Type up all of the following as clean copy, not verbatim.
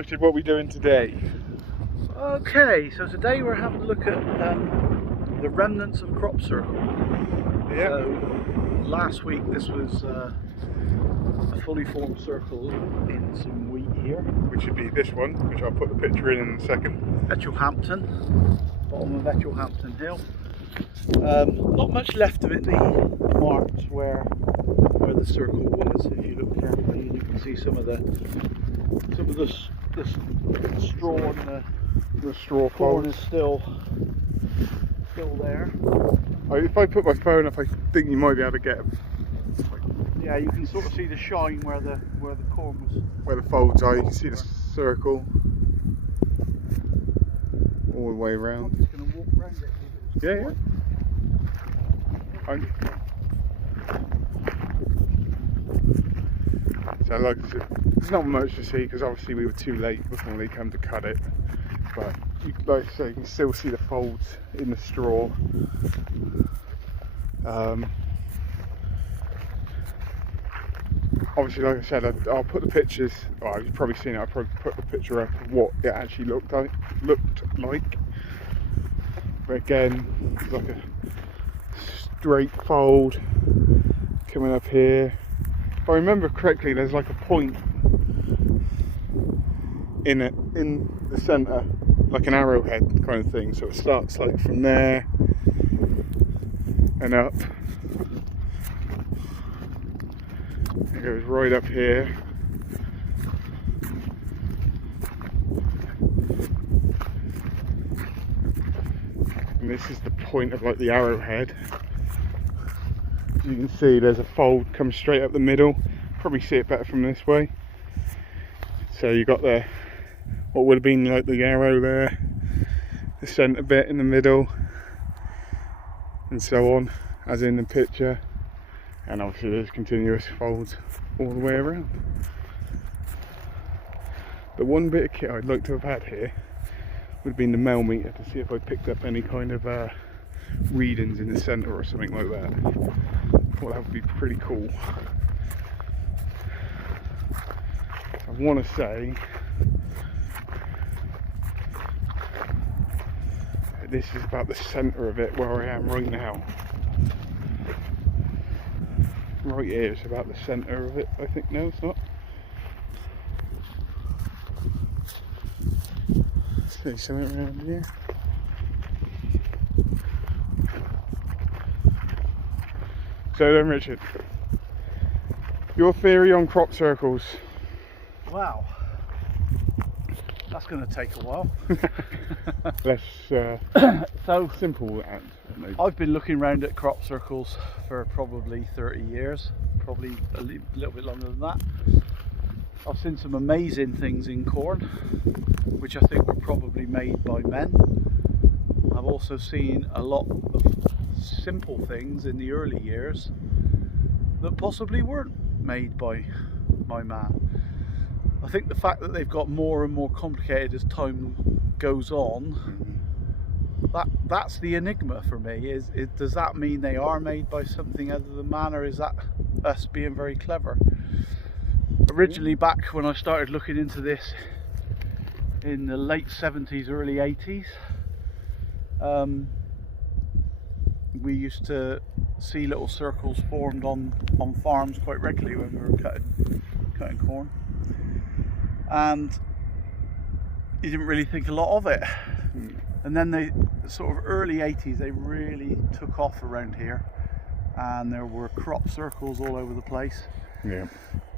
Richard, what are we doing today? Okay, so today we're having a look at the remnants of Cropcircle. Yeah. So last week this was a fully formed circle in some wheat here. Which would be this one, which I'll put the picture in a second. Etchelhampton, bottom of Etchelhampton Hill. Not much left of it, the marks where the circle was. If you look carefully, you can see some of the straw and The straw corn folds. is still there. If I put my phone up, I think you might be able to get Yeah, you can sort of see the shine where the corn was. where the folds are. You can see the circle all the way I'm around. just going to walk around it. Yeah. So like I said, there's not much to see because obviously we were too late before they come to cut it. But like I say, you can still see the folds in the straw. Obviously, like I said, I'll put the pictures. Well, you've probably seen it. I'll probably put the picture up of what it actually looked like. But again, it's like a straight fold coming up here. If I remember correctly, there's like a point in the centre, like an arrowhead kind of thing. So it starts like from there and up. It goes right up here. And this is the point of like the arrowhead. As you can see, there's a fold comes straight up the middle. Probably see it better from this way. So you got the what would have been like the arrow there, the centre bit in the middle, and so on, as in the picture. And obviously there's continuous folds all the way around. The one bit of kit I'd like to have had here would have been the mel meter to see if I picked up any kind of readings in the centre or something like that. Well, that would be pretty cool. I want to say this is about the centre of it where I am right now. Right here is about the centre of it, I think. No, it's not. See something around here. So then, Richard, your theory on crop circles? Wow, that's going to take a while. Less So simple. I've been looking around at crop circles for probably 30 years, probably a little bit longer than that. I've seen some amazing things in corn, which I think were probably made by men. I've also seen a lot of simple things in the early years that possibly weren't made by man. I think the fact that they've got more and more complicated as time goes on, that's the enigma for me. Does that mean they are made by something other than man, or is that us being very clever? Originally, back when I started looking into this in the late 70s, early 80s, we used to see little circles formed on farms quite regularly when we were cutting corn, and you didn't really think a lot of it. And then they sort of early 80s, they really took off around here, and there were crop circles all over the place. Yeah.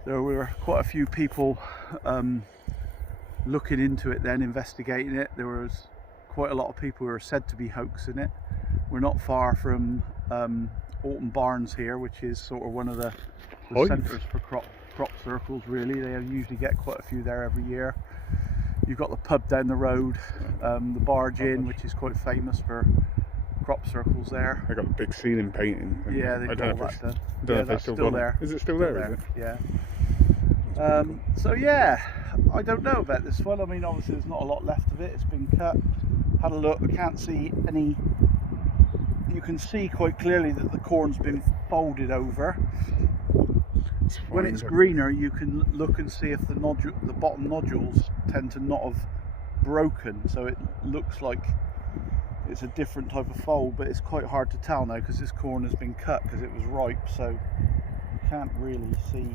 There were quite a few people looking into it then, investigating it. There was quite a lot of people who are said to be hoaxing it. We're not far from Alton Barns here, which is sort of one of the centres for crop circles, really. They usually get quite a few there every year. You've got the pub down the road, the Barge Inn, which is quite famous for crop circles there. They got the big ceiling painting. Yeah, they've got all that done. Yeah, that's still there. Is it still there? Is it? Yeah. So yeah, I don't know about this one. I mean, obviously there's not a lot left of it. It's been cut. Had a look. I can't see any. You can see quite clearly that the corn's been folded over. That's fine. when it's greener, you can look and see if the bottom nodules tend to not have broken, so it looks like it's a different type of fold, but it's quite hard to tell now because this corn has been cut because it was ripe, so you can't really see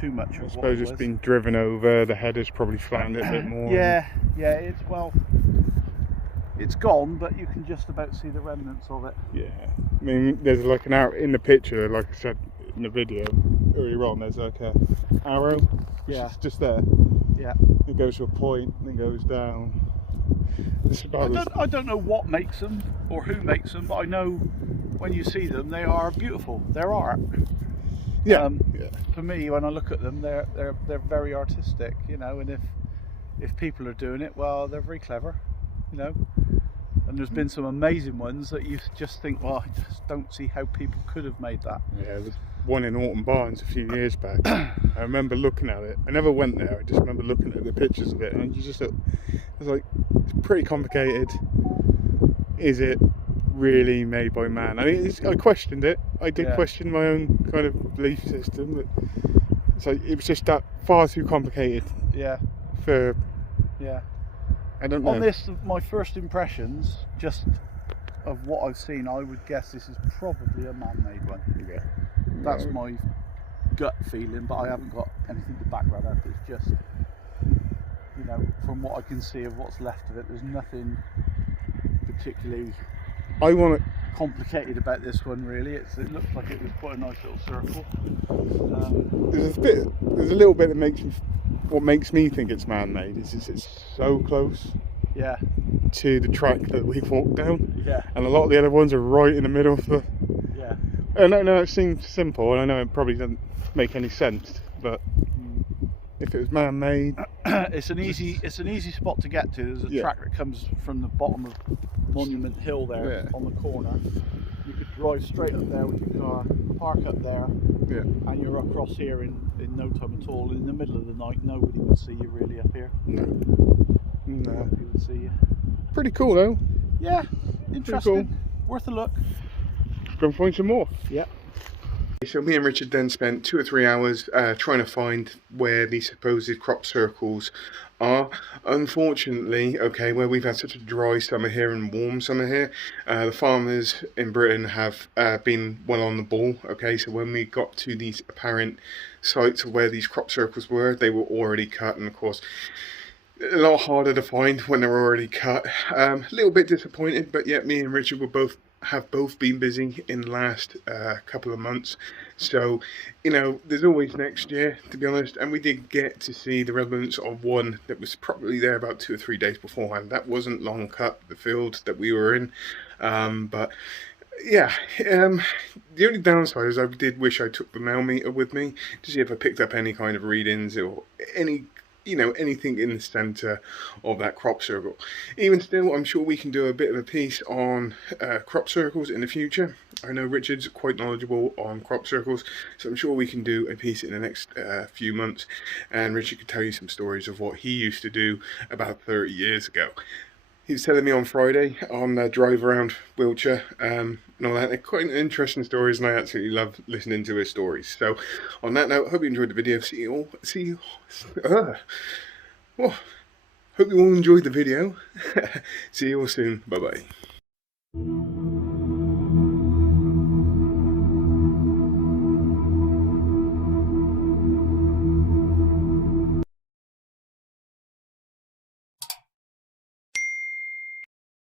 too much of I what suppose it it's was. been driven over, the header's probably flattened it a bit more. Yeah, it's gone, but you can just about see the remnants of it. Yeah, I mean, there's like an arrow in the picture, like I said in the video earlier on, there's like a arrow, which is just there. Yeah. It goes to a point and then goes down. I don't know what makes them or who makes them, but I know when you see them, they are beautiful. They're art. Yeah. For me, when I look at them, they're very artistic, you know. And if people are doing it, well, they're very clever, you know. And there's been some amazing ones that you just think, well, I just don't see how people could have made that. Yeah, there's one in Alton Barnes a few years back. I remember looking at it. I never went there. I just remember looking at the pictures of it, and you just look, I was like, it's pretty complicated. Is it really made by man? I mean, I questioned it. I did question my own kind of belief system, but so it was just that far too complicated. Yeah. For I don't know. On this, my first impressions, just of what I've seen, I would guess this is probably a man-made one. Yeah. That's my gut feeling, but I haven't got anything to back that up. It's just, you know, from what I can see of what's left of it, there's nothing particularly complicated about this one, really. It looks like it was quite a nice little circle. There's a little bit that what makes me think it's man-made is it's so close. Yeah. To the track that we've walked down. Yeah. And a lot of the other ones are right in the middle of the. Yeah. And I know it seems simple, and I know it probably doesn't make any sense, but if it was man-made, it's an easy spot to get to. There's a track that comes from the bottom of Monument Hill there on the corner. You could drive straight up there with your car, park up there, and you're across here in no time at all. In the middle of the night, nobody would see you really up here. No. Nobody would see you. Pretty cool though. Yeah, interesting. Cool. Worth a look. Go and find some more. Yeah. So me and Richard then spent 2 or 3 hours trying to find where these supposed crop circles are. Unfortunately, where we've had such a dry summer here and warm summer here, the farmers in Britain have been well on the ball. So when we got to these apparent sites of where these crop circles were, they were already cut, and of course a lot harder to find when they're already cut. A little bit disappointed, but yet me and Richard have both been busy in the last couple of months, so you know there's always next year, to be honest. And we did get to see the remnants of one that was probably there about 2 or 3 days beforehand. That wasn't long cut, the field that we were in, but yeah, the only downside is I did wish I took the mail meter with me to see if I picked up any kind of readings or anything in the centre of that crop circle. Even still, I'm sure we can do a bit of a piece on crop circles in the future. I know Richard's quite knowledgeable on crop circles, so I'm sure we can do a piece in the next few months, and Richard could tell you some stories of what he used to do about 30 years ago. He was telling me on Friday on the drive around Wiltshire and all that. They're quite interesting stories, and I absolutely love listening to his stories. So on that note, hope you enjoyed the video. Hope you all enjoyed the video. See you all soon. Bye bye.